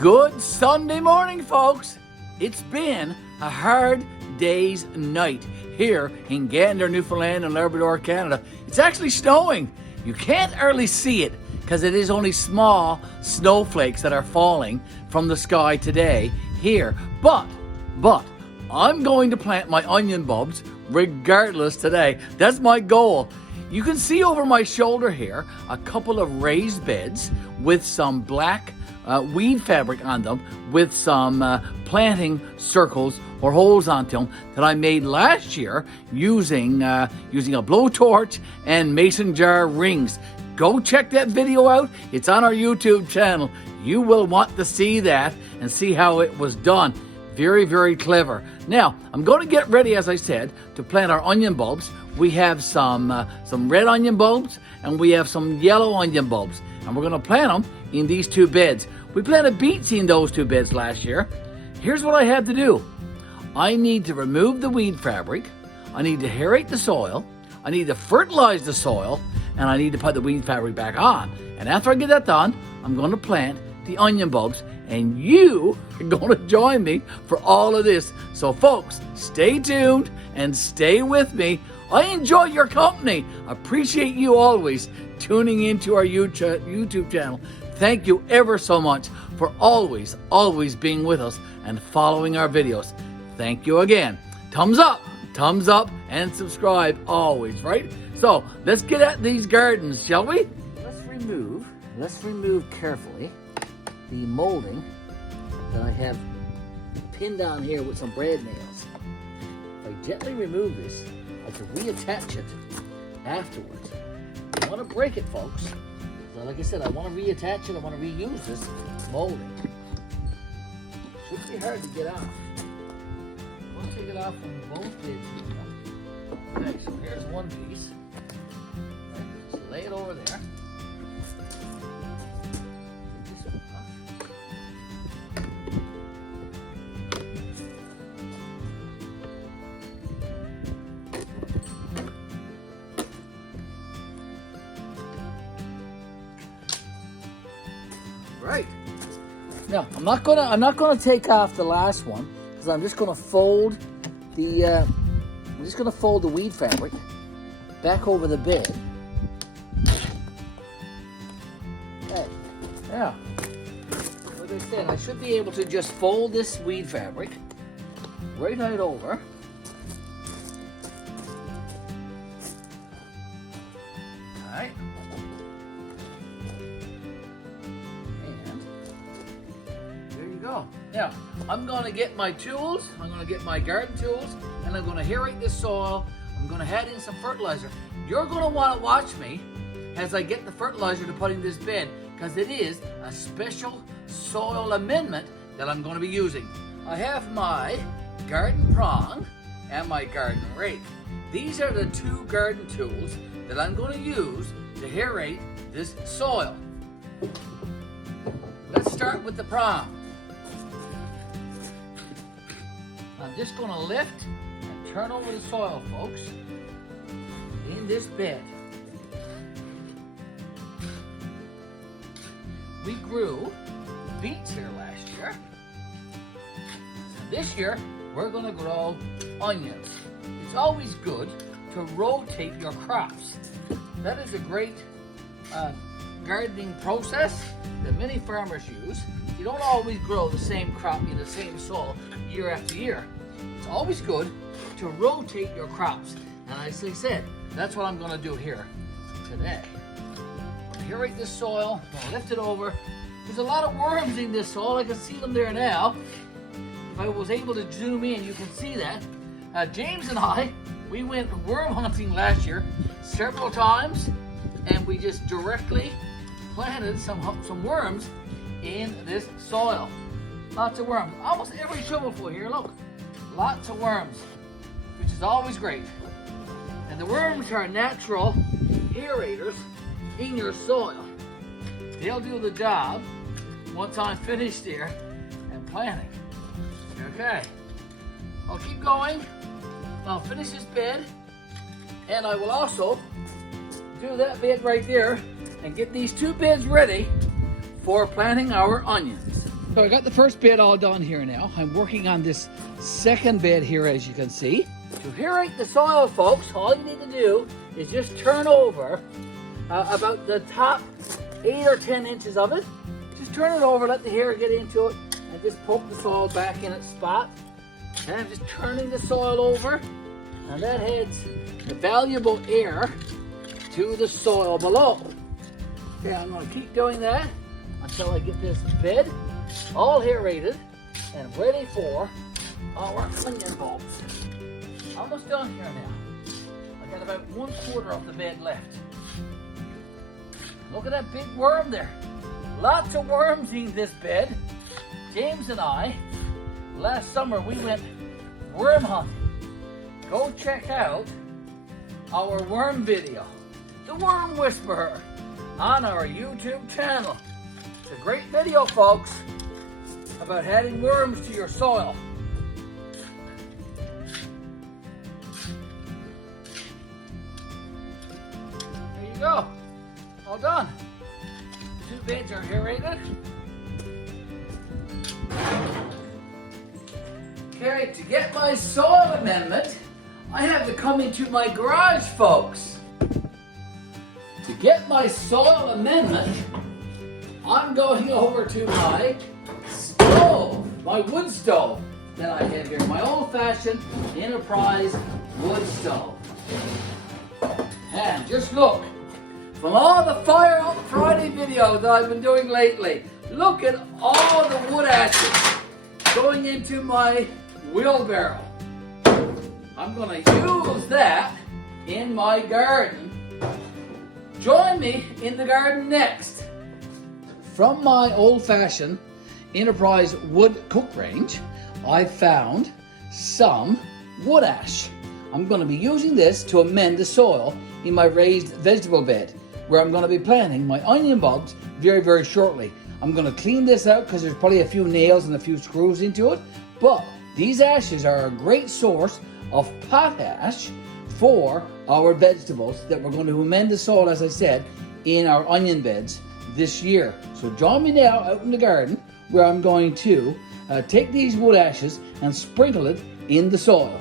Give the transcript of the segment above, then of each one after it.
Good Sunday morning, folks. It's been a hard day's night here in Gander, Newfoundland and Labrador, Canada. It's actually snowing. You can't hardly see it because it is only small snowflakes that are falling from the sky today here. But I'm going to plant my onion bulbs regardless today. That's my goal. You can see over my shoulder here a couple of raised beds with some black weed fabric on them with some planting circles or holes onto them that I made last year using a blowtorch and mason jar rings. Go check that video out. It's on our YouTube channel. You will want to see that and see how it was done. Very, very clever. Now, I'm going to get ready, as I said, to plant our onion bulbs. We have some red onion bulbs and we have some yellow onion bulbs. And we're going to plant them in these two beds. We planted beets in those two beds last year. Here's what I had to do. I need to remove the weed fabric. I need to aerate the soil. I need to fertilize the soil. And I need to put the weed fabric back on. And after I get that done, I'm going to plant the onion bulbs. And you are going to join me for all of this. So folks, stay tuned and stay with me. I enjoy your company. Appreciate you always tuning into our YouTube channel. Thank you ever so much for always being with us and following our videos. Thank you again. Thumbs up, and subscribe always, right? So let's get at these gardens, shall we? Let's remove carefully the molding that I have pinned on here with some brad nails. If I gently remove this, I can reattach it afterwards. I want to break it, folks. So like I said, I want to reattach it. I want to reuse this molding. Should be hard to get off. I'm going to take it off from both bids. Okay, so here's one piece. Just lay it over there. Take this one off. Right. Now I'm not gonna take off the last one because I'm just gonna fold the weed fabric back over the bed. Okay. Yeah. Like I said, I should be able to just fold this weed fabric right over. All right. Go. Now, I'm going to get my tools, I'm going to get my garden tools, and I'm going to aerate this soil. I'm going to add in some fertilizer. You're going to want to watch me as I get the fertilizer to put in this bed, because it is a special soil amendment that I'm going to be using. I have my garden prong and my garden rake. These are the two garden tools that I'm going to use to aerate this soil. Let's start with the prong. I'm just going to lift and turn over the soil, folks, in this bed. We grew beets here last year. So this year, we're going to grow onions. It's always good to rotate your crops. That is a great gardening process that many farmers use. You don't always grow the same crop in the same soil year after year. It's always good to rotate your crops. And as I said, that's what I'm going to do here today. I'm going to aerate this soil, I'm going to lift it over. There's a lot of worms in this soil. I can see them there now. If I was able to zoom in, you can see that. James and I, we went worm hunting last year several times, and we just directly planted some worms in this soil. Lots of worms. Almost every shovelful here, look. Lots of worms, which is always great. And the worms are natural aerators in your soil. They'll do the job once I'm finished here and planting. Okay. I'll keep going. I'll finish this bed, and I will also do that bed right there and get these two beds ready for planting our onions. So I got the first bed all done here now. I'm working on this second bed here, as you can see. To aerate the soil, folks, all you need to do is just turn over about the top 8 or 10 inches of it. Just turn it over, let the hair get into it, and just poke the soil back in its spot. And I'm just turning the soil over, and that heads the valuable air to the soil below. Okay, I'm going to keep doing that until I get this bed all aerated and ready for our onion bulbs. Almost done here now. I got about 1/4 of the bed left. Look at that big worm there. Lots of worms in this bed. James and I, last summer we went worm hunting. Go check out our worm video, The Worm Whisperer, on our YouTube channel. It's a great video, folks, about adding worms to your soil. There you go. All done. 2 beds are aerated. Okay, to get my soil amendment, I have to come into my garage, folks. To get my soil amendment, I'm going over to my stove, my wood stove that I have here, my old-fashioned Enterprise wood stove. And just look, from all the Fire Up Friday videos that I've been doing lately, look at all the wood ashes going into my wheelbarrow. I'm going to use that in my garden. Join me in the garden next. From my old-fashioned Enterprise wood cook range, I found some wood ash. I'm going to be using this to amend the soil in my raised vegetable bed, where I'm going to be planting my onion bulbs very, very shortly. I'm going to clean this out because there's probably a few nails and a few screws into it, but these ashes are a great source of potash for our vegetables that we're going to amend the soil, as I said, in our onion beds this year. So join me now out in the garden where I'm going to take these wood ashes and sprinkle it in the soil.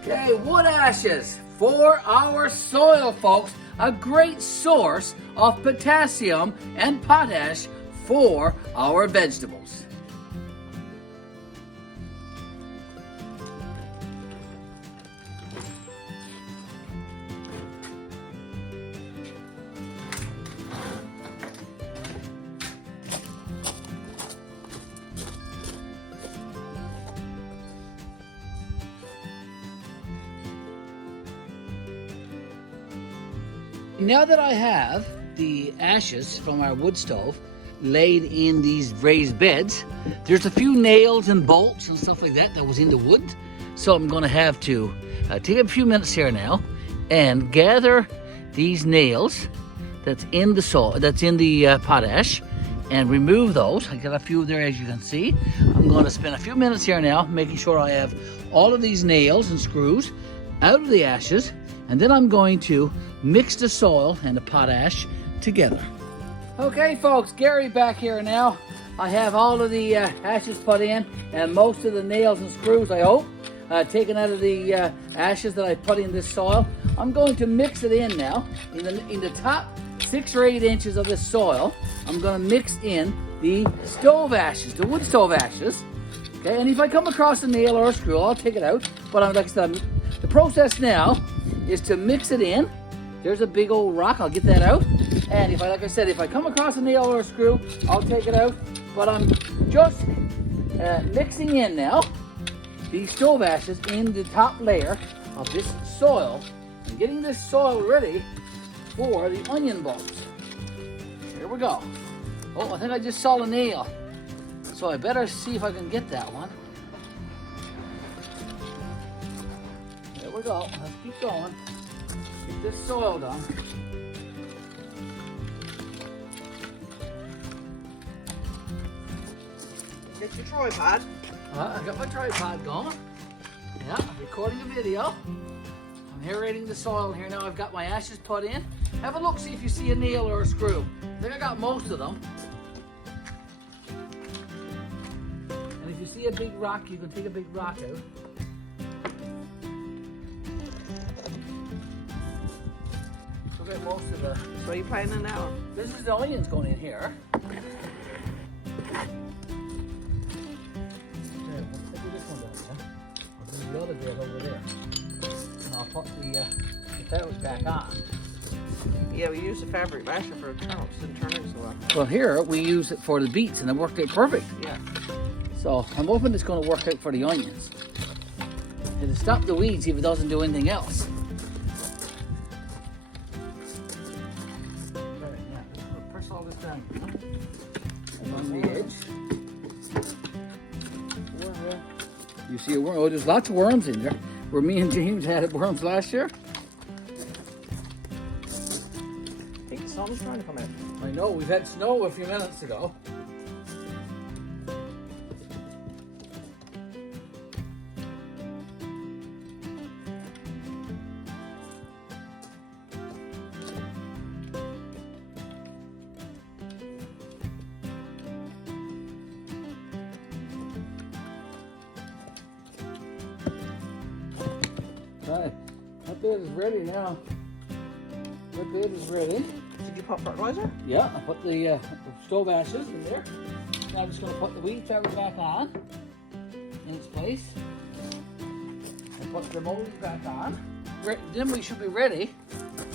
Okay, wood ashes for our soil, folks. A great source of potassium and potash for our vegetables. Now that I have the ashes from our wood stove laid in these raised beds, there's a few nails and bolts and stuff like that was in the wood. So I'm going to have to take a few minutes here now and gather these nails that's in the soil, that's in the potash, and remove those. I got a few there, as you can see. I'm going to spend a few minutes here now making sure I have all of these nails and screws out of the ashes, and then I'm going to mix the soil and the potash together. Okay, folks, Gary back here now. I have all of the ashes put in and most of the nails and screws, I hope, taken out of the ashes that I put in this soil. I'm going to mix it in now. In the top 6 or 8 inches of this soil, I'm going to mix in the stove ashes, the wood stove ashes. Okay, and if I come across a nail or a screw, I'll take it out. But like I said, the process now is to mix it in. There's a big old rock, I'll get that out. And if I come across a nail or a screw, I'll take it out. But I'm just mixing in now the stove ashes in the top layer of this soil and getting this soil ready for the onion bulbs. Here we go. Oh, I think I just saw a nail. So I better see if I can get that one. There we go. Let's keep going. Get this soil done. Get your tripod. I got my tripod going. Yeah, I'm recording a video. I'm aerating the soil here now. I've got my ashes put in. Have a look, see if you see a nail or a screw. I think I got most of them. And if you see a big rock, you can take a big rock out. So get most of the... So are you planting now? This is the onions going in here. The other bit over there. And I'll put the fabric back on. Yeah, we use the fabric last year for turnips. Didn't turn out so well. Well, here we use it for the beets and it worked out perfect. Yeah. So I'm hoping it's going to work out for the onions. It'll stop the weeds if it doesn't do anything else. Right, yeah, we'll press all this down along the edge. You see a worm? Oh, there's lots of worms in there. Where me and James had worms last year. I think the sun is trying to come out. I know, we've had snow a few minutes ago. Right, that bed is ready now. That bed is ready. Did you put fertilizer? Yeah, I put the stove ashes in there. Now I'm just going to put the wheat fabric back on in its place. And put the mold back on. Then we should be ready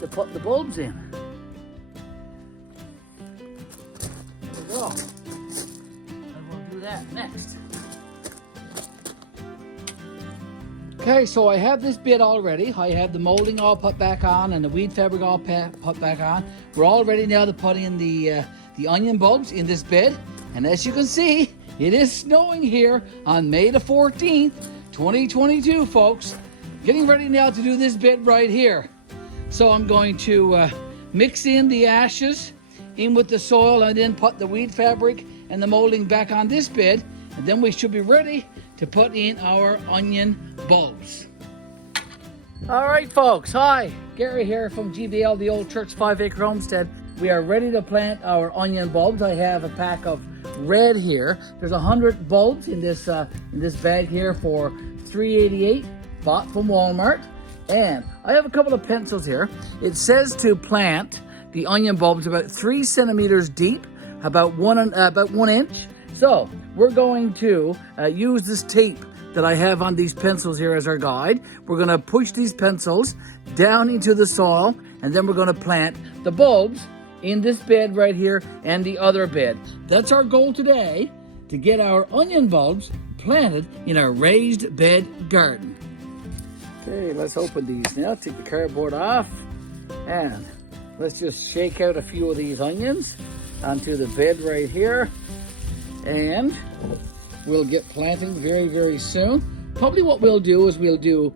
to put the bulbs in. There we go. And we'll do that next. Okay, so I have this bed all ready. I have the molding all put back on and the weed fabric all put back on. We're all ready now to put in the onion bulbs in this bed. And as you can see, it is snowing here on May the 14th, 2022, folks. Getting ready now to do this bed right here. So I'm going to mix in the ashes in with the soil and then put the weed fabric and the molding back on this bed. And then we should be ready to put in our onion bulbs. All right, folks. Hi, Gary here from GBL, the Old Church 5-acre homestead. We are ready to plant our onion bulbs. I have a pack of red here. There's 100 bulbs in this bag here for $3.88, bought from Walmart. And I have a couple of pencils here. It says to plant the onion bulbs about 3 centimeters deep, about 1 inch. So we're going to use this tape that I have on these pencils here as our guide. We're going to push these pencils down into the soil, and then we're going to plant the bulbs in this bed right here and the other bed. That's our goal today, to get our onion bulbs planted in our raised bed garden. Okay, let's open these now. Take the cardboard off, and let's just shake out a few of these onions onto the bed right here. And we'll get planting very, very soon. Probably what we'll do is we'll do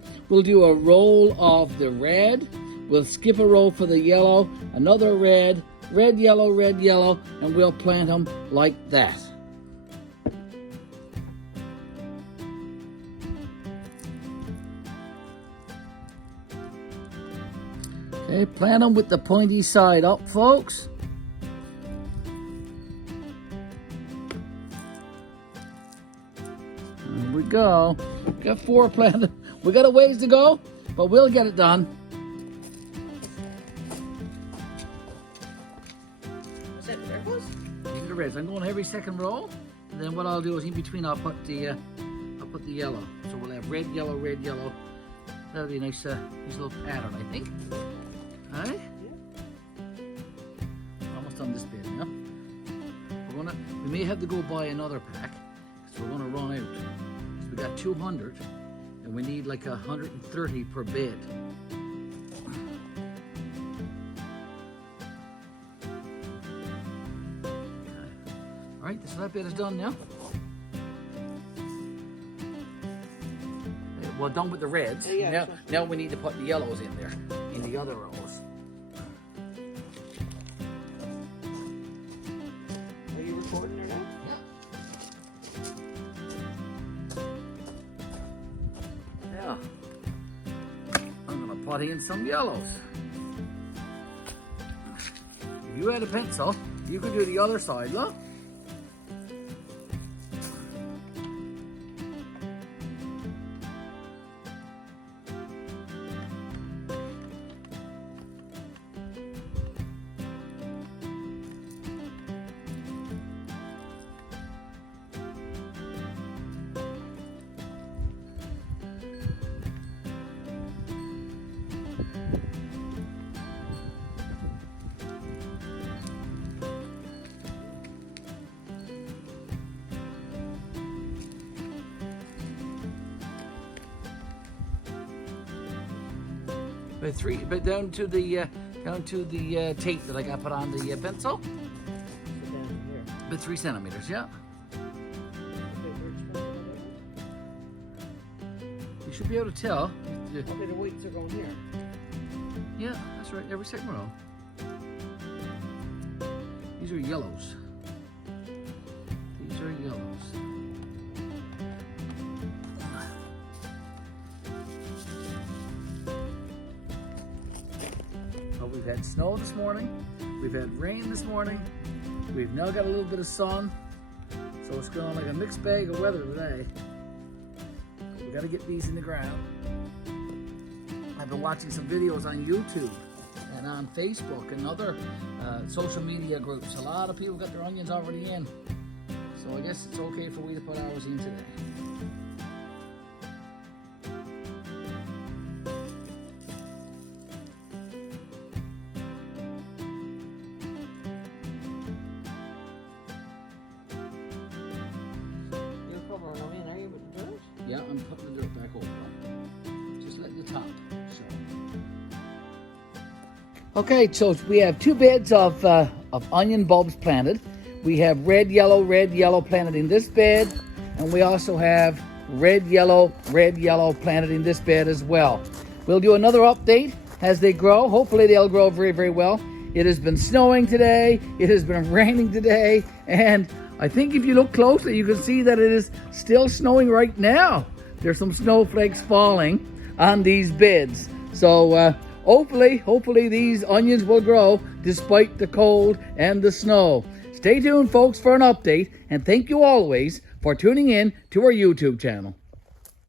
a roll of the red. We'll skip a row for the yellow, another red, red, yellow, and we'll plant them like that. Okay, plant them with the pointy side up, folks. There we go. Got 4 planted. We got a ways to go, but we'll get it done. Is that the red ones? These are the reds. I'm going every second row, and then what I'll do is in between I'll put the yellow. So we'll have red, yellow, red, yellow. That'll be a nice little pattern, I think. All right. Yeah. Almost on this bit now. We may have to go buy another pack, so we're gonna run out. So we got 200, and we need like 130 per bed. All right, so that bit is done now. Well, done with the reds. Yeah, now we need to put the yellows in there, in the other rows. Are you recording there now? Yeah. I'm gonna put in some yellows. If you had a pencil, you could do the other side, look. But down to the tape that I got put on the pencil. So down here. About 3 centimeters, yeah. You should be able to tell. Okay, the weights are going here. Yeah, that's right. Every second row. These are yellows. These are yellows. We've had snow this morning, we've had rain this morning, we've now got a little bit of sun, so it's going like a mixed bag of weather today. But we got to get these in the ground. I've been watching some videos on YouTube and on Facebook and other social media groups. A lot of people got their onions already in, so I guess it's okay for we to put ours in today. Yeah, I'm putting the dirt back over. Just let the top show. Okay, so we have 2 beds of onion bulbs planted. We have red, yellow planted in this bed, and we also have red, yellow planted in this bed as well. We'll do another update as they grow. Hopefully they'll grow very, very well. It has been snowing today. It has been raining today, and I think if you look closely, you can see that it is still snowing right now. There's some snowflakes falling on these beds. So hopefully these onions will grow despite the cold and the snow. Stay tuned, folks, for an update, and thank you always for tuning in to our YouTube channel.